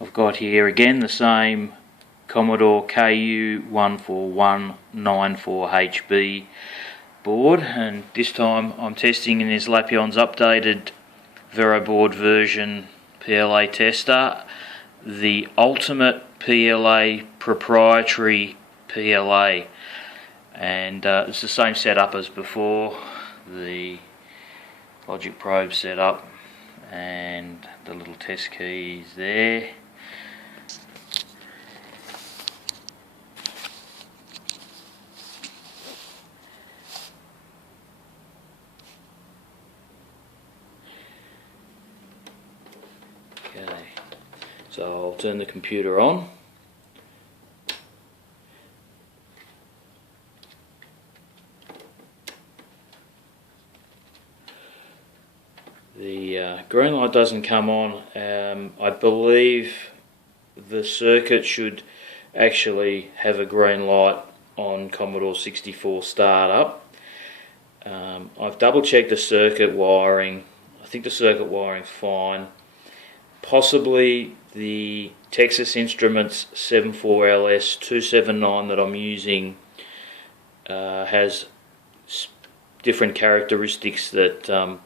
I've got here again the same Commodore KU14194HB board, and this time I'm testing in Eslapion's updated Veroboard version PLA tester, the ultimate PLA proprietary PLA, and it's the same setup as before, the logic probe setup and the little test keys there. Okay, so I'll turn the computer on. The green light doesn't come on. I believe the circuit should actually have a green light on Commodore 64 startup. I've double checked the circuit wiring. I think the circuit wiring's fine. Possibly the Texas Instruments 74LS279 that I'm using has different characteristics that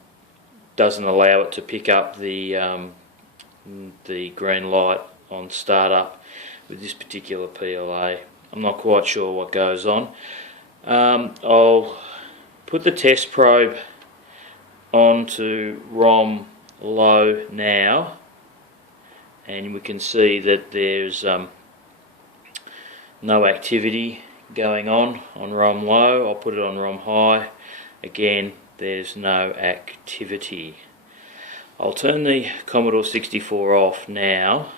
doesn't allow it to pick up the green light on startup with this particular PLA. I'm not quite sure what goes on. I'll put the test probe onto ROM low now, and we can see that there's no activity going on ROM low. I'll put it on ROM high. Again, there's no activity. I'll turn the Commodore 64 off now,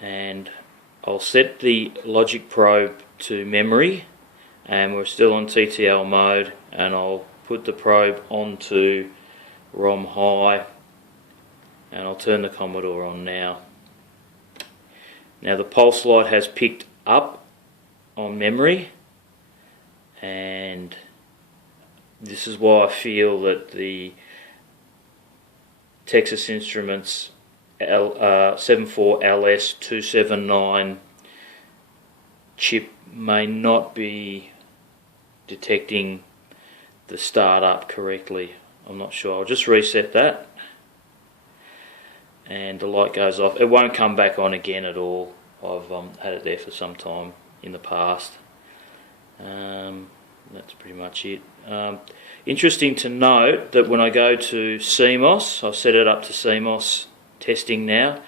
and I'll set the logic probe to memory, and we're still on TTL mode, and I'll put the probe onto ROM high, and I'll turn the Commodore on now. Now the pulse light has picked up on memory, and this is why I feel that the Texas Instruments 74LS279 chip may not be detecting the startup correctly. I'm not sure. I'll just reset that, and the light goes off. It won't come back on again at all. I've had it there for some time in the past. That's pretty much it. Interesting to note that when I go to CMOS, I've set it up to CMOS testing now,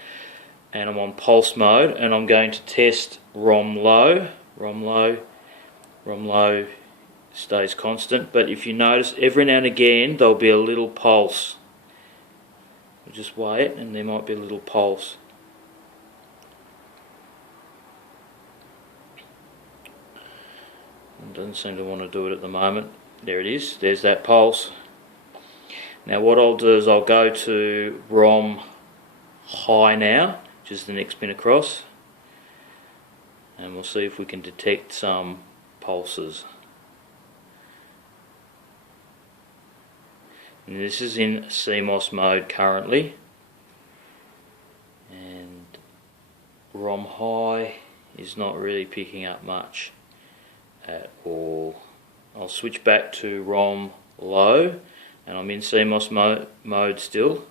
and I'm on pulse mode, and I'm going to test ROM low. ROM low stays constant, but if you notice, every now and again there'll be a little pulse. I'll just wait, and there might be a little pulse. It doesn't seem to want to do it at the moment. There it is, there's that pulse. Now what I'll do is I'll go to ROM high now, which is the next pin across, and we'll see if we can detect some pulses. And this is in CMOS mode currently, and ROM high is not really picking up much at all. I'll switch back to ROM low, and I'm in CMOS mode still,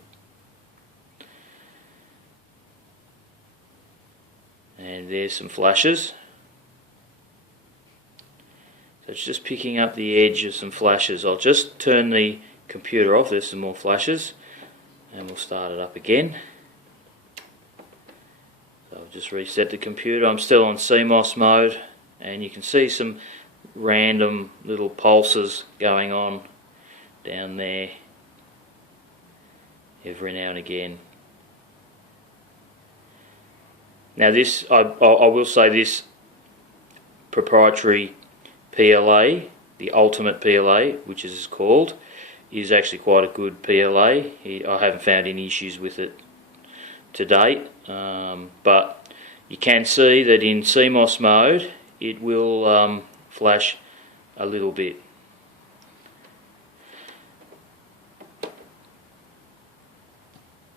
and there's some flashes. So it's just picking up the edge of some flashes. I'll just turn the computer off. There's some more flashes, and we'll start it up again. So I'll just reset the computer. I'm still on CMOS mode, and you can see some random little pulses going on down there every now and again. Now this, I will say, this proprietary PLA, the ultimate PLA, which is called, is actually quite a good PLA. I haven't found any issues with it to date, but you can see that in CMOS mode it will flash a little bit.